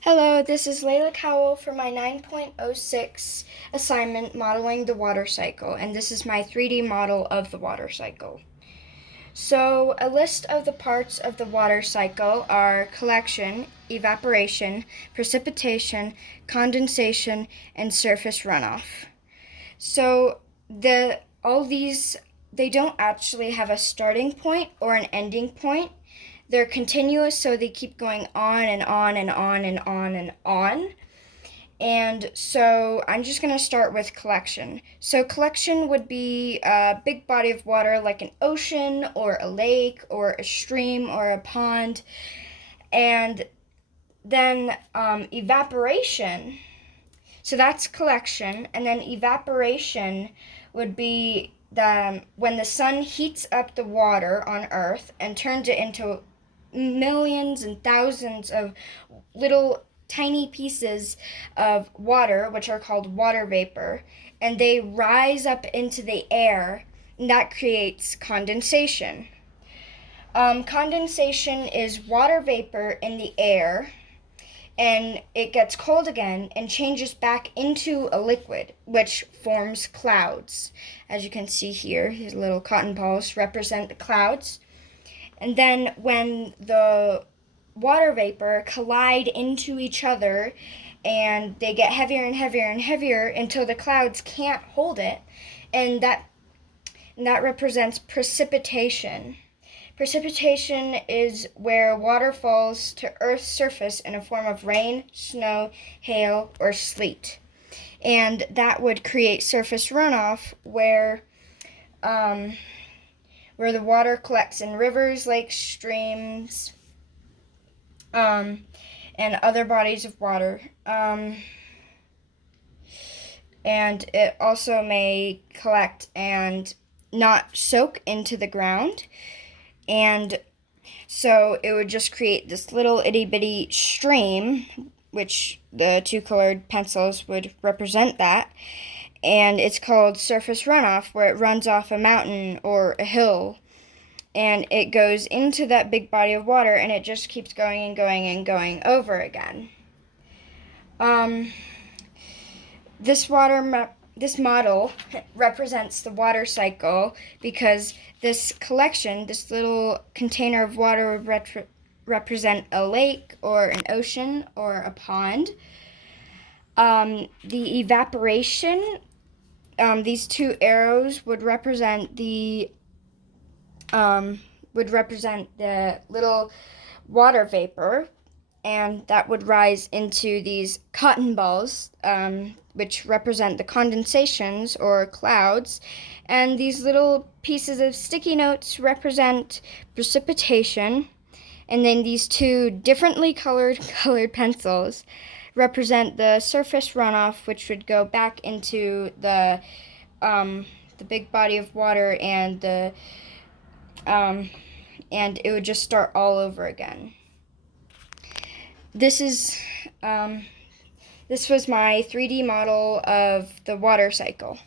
Hello, this is Layla Cowell for my 9.06 assignment modeling the water cycle, and this is my 3D model of the water cycle. So, a list of the parts of the water cycle are collection, evaporation, precipitation, condensation, and surface runoff. So, all these they don't actually have a starting point or an ending point. They're continuous, so they keep going on and on and on and on and on. And so I'm just going to start with collection. So, collection would be a big body of water like an ocean or a lake or a stream or a pond. And then evaporation. So, that's collection. And then evaporation would be when the sun heats up the water on Earth and turns it into millions and thousands of little tiny pieces of water, which are called water vapor, and they rise up into the air, and that creates condensation. Condensation is water vapor in the air, and it gets cold again and changes back into a liquid, which forms clouds. As you can see here, these little cotton balls represent the clouds. And then when the water vapor collide into each other and they get heavier and heavier and heavier until the clouds can't hold it, and that represents precipitation. Precipitation is where water falls to Earth's surface in a form of rain, snow, hail, or sleet. And that would create surface runoff where the water collects in rivers, lakes, streams, and other bodies of water. And it also may collect and not soak into the ground. And so it would just create this little itty bitty stream, which the two colored pencils would represent that. And it's called surface runoff, where it runs off a mountain or a hill. And it goes into that big body of water, and it just keeps going and going and going over again. This model represents the water cycle because this collection, this little container of water, would represent a lake or an ocean or a pond. The evaporation, these two arrows would represent the little water vapor, and that would rise into these cotton balls, which represent the condensations or clouds, and these little pieces of sticky notes represent precipitation, and then these two differently colored pencils represent the surface runoff, which would go back into the big body of water, and it would just start all over again. This was my 3D model of the water cycle.